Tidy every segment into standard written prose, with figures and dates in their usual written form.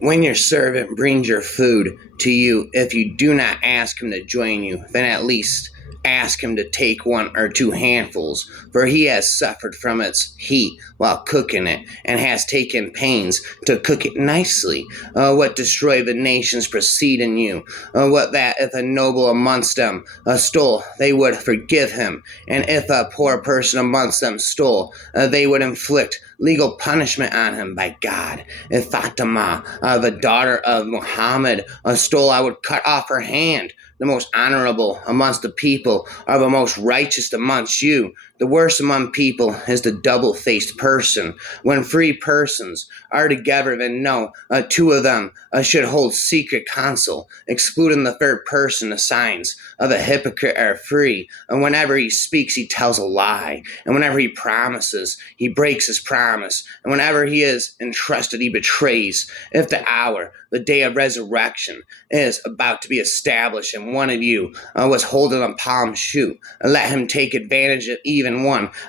When your servant brings your food to you, if you do not ask him to join you, then at least ask him to take 1 or 2 handfuls, for he has suffered from its heat while cooking it, and has taken pains to cook it nicely. What destroy the nations proceed in you? What that if a noble amongst them stole, they would forgive him, and if a poor person amongst them stole, they would inflict legal punishment on him by God. If Fatima, the daughter of Mohammed, stole, I would cut off her hand. The most honorable amongst the people are the most righteous amongst you. The worst among people is the double-faced person. When 3 persons are together, then no, 2 of them should hold secret counsel, excluding the third person. The signs of a hypocrite are 3, and whenever he speaks, he tells a lie, and whenever he promises, he breaks his promise, and whenever he is entrusted, he betrays. If the hour, the day of resurrection, is about to be established, and one of you was holding a palm shoot, let him take advantage of even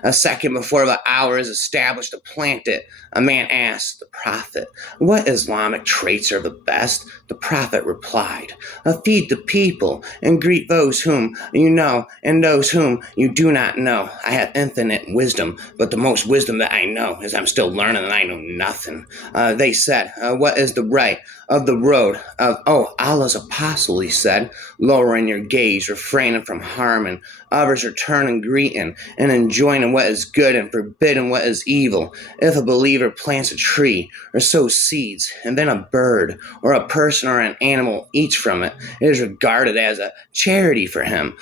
a second before the hour is established to plant it. A man asked the prophet, "What Islamic traits are the best?" The prophet replied, "Feed the people and greet those whom you know and those whom you do not know. I have infinite wisdom, but the most wisdom that I know is I'm still learning and I know nothing." They said, "What is the right of the road of Allah's apostle?" He said, "Lowering your gaze, refraining from harming others, returning greeting, and enjoining what is good and forbidding what is evil. If a believer plants a tree or sows seeds, and then a bird or a person or an animal eats from it, it is regarded as a charity for him.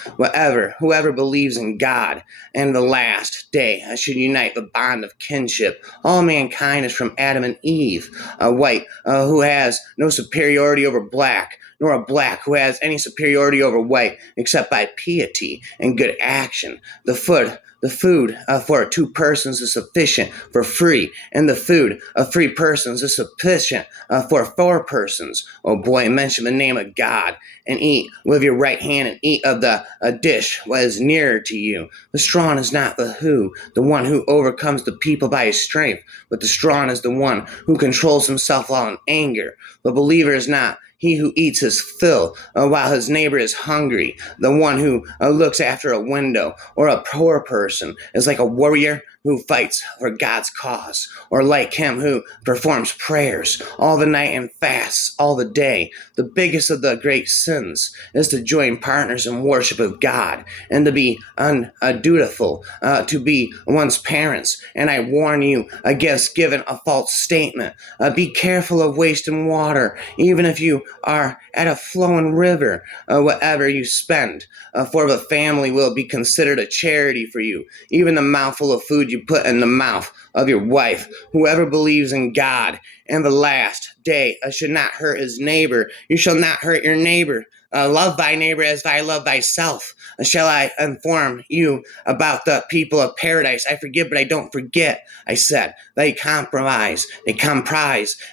Whoever believes in God and the last day should unite the bond of kinship. All mankind is from Adam and Eve. A white who has no superiority over black, nor a black who has any superiority over white, except by piety and good action. The food for 2 persons is sufficient for 3, and the food of 3 persons is sufficient for 4 persons. Oh boy, mention the name of God, and eat with your right hand, and eat of the dish what is nearer to you. The strong is not the one who overcomes the people by his strength, but the strong is the one who controls himself while in anger. The believer is not he who eats his fill while his neighbor is hungry. The one who looks after a window or a poor person is like a warrior who fights for God's cause, or like him who performs prayers all the night and fasts all the day. The biggest of the great sins is to join partners in worship of God and to be undutiful to be one's parents. And I warn you against giving a false statement. Be careful of wasting water, even if you are at a flowing river. Whatever you spend for the family will be considered a charity for you. Even the mouthful of food you put in the mouth of your wife. Whoever believes in God and the last day should not hurt his neighbor. You shall not hurt your neighbor. Love thy neighbor as thy love thyself. Shall I inform you about the people of paradise? I forgive, but I don't forget. I said, they comprise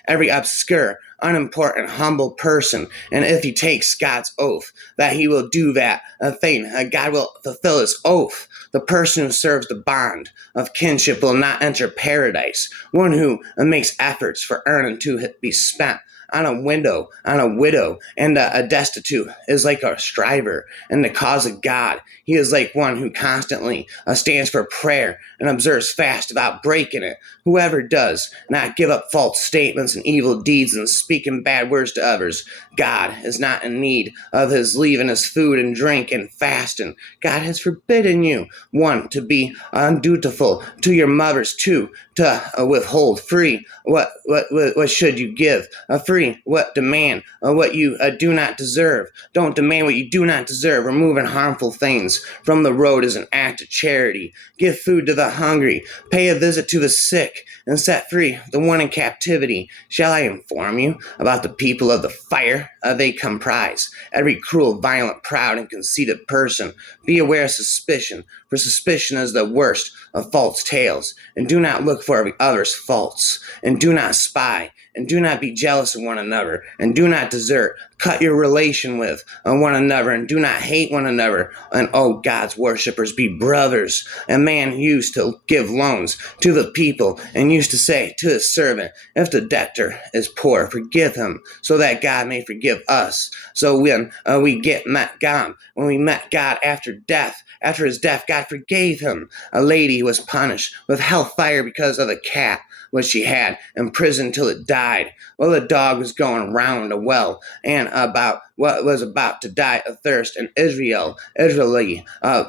every obscure, unimportant, humble person. And if he takes God's oath that he will do that thing, God will fulfill his oath. The person who serves the bond of kinship will not enter paradise. One who makes efforts for earning to be spent on a widow, and a destitute is like a striver in the cause of God. He is like one who constantly stands for prayer and observes fast without breaking it. Whoever does not give up false statements and evil deeds and speaking bad words to others, God is not in need of his leaving his food and drink and fasting. God has forbidden you, 1, to be undutiful to your mothers, 2, to withhold, 3, what should you give? 3, what demand what you do not deserve. Don't demand what you do not deserve. Removing harmful things from the road is an act of charity. Give food to the hungry. Pay a visit to the sick, and set free the one in captivity. Shall I inform you about the people of the fire they comprise? Every cruel, violent, proud, and conceited person. Be aware of suspicion, for suspicion is the worst of false tales. And do not look for other's faults, and do not spy, and do not be jealous of one another, and do not desert. Cut your relation with one another, and do not hate one another. And oh, God's worshippers, be brothers. A man used to give loans to the people and used to say to his servant, if the debtor is poor, forgive him, so that God may forgive us. So when when we met God after his death, God forgave him. A lady was punished with hellfire because of a cat which she had imprisoned till it died. Well, the dog was going round a well and about what was about to die of thirst in Israeli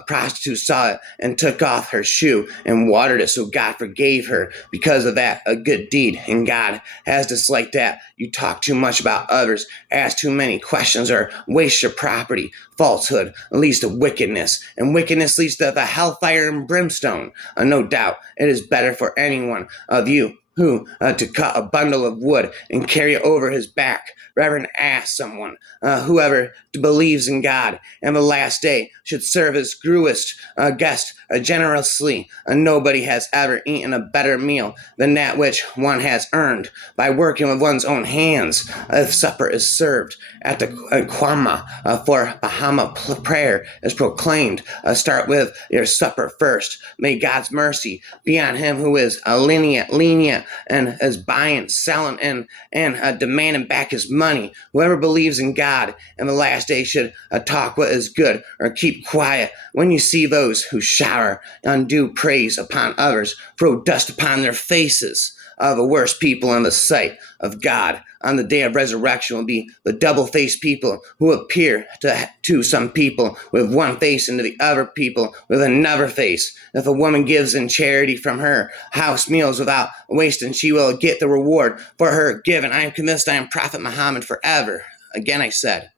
prostitute saw it and took off her shoe and watered it, so God forgave her because of that, a good deed. And God has disliked that. You talk too much about others, ask too many questions, or waste your property. Falsehood leads to wickedness, and wickedness leads to the hellfire and brimstone. No doubt, it is better for anyone of you to cut a bundle of wood and carry it over his back, rather than ask someone, whoever believes in God and the last day should serve as gruest guest generously. Nobody has ever eaten a better meal than that which one has earned by working with one's own hands. If supper is served at the Qurma for Muhammad prayer is proclaimed, start with your supper first. May God's mercy be on him who is lenient and is buying, selling, and demanding back his money. Whoever believes in God and the last day should talk what is good or keep quiet. When you see those who shower undue praise upon others, throw dust upon their faces. The worst people in the sight of God on the day of resurrection will be the double-faced people who appear to some people with one face and to the other people with another face. If a woman gives in charity from her house meals without wasting, she will get the reward for her giving. I am convinced I am Prophet Muhammad forever. Again, I said,